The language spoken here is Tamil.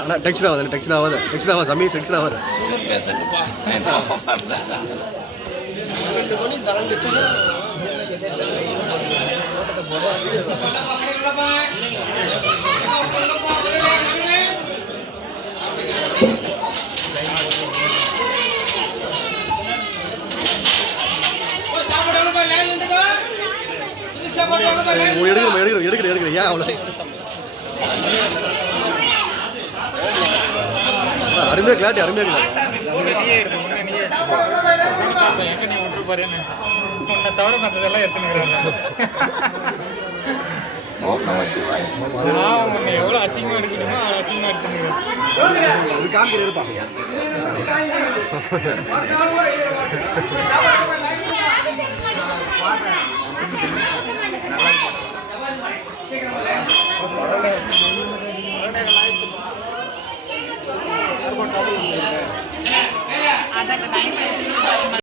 ஆனால் டென்ஷன் ஆகாது சாமி டென்ஷன் ஆகாது. சுகர் பேசட்டுப்பா. எடுக்கிறேன் ஏன் அவ்வளோ அருமையாக கிளாட்டி அருமையாக தவிர மற்றதெல்லாம் எடுத்துன்னு எவ்வளோ அசிங்கமாக எடுக்கணுமோ அசிங்கமாக எடுத்துன்னு காமிக்கிற இருப்பாங்க.